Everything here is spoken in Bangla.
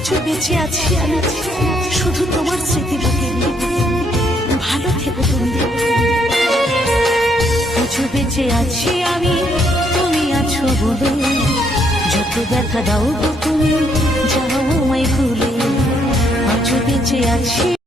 আজও বেঁচে আছি আমি শুধু তোমার স্মৃতি বুকে নিয়ে। ভালো থেকো তুমি। আজও বেঁচে আছি আমি তুমি আছো বলে। যত ব্যথা দাও গো তুমি যাও আমায় ভুলে। আজও বেঁচে আছি।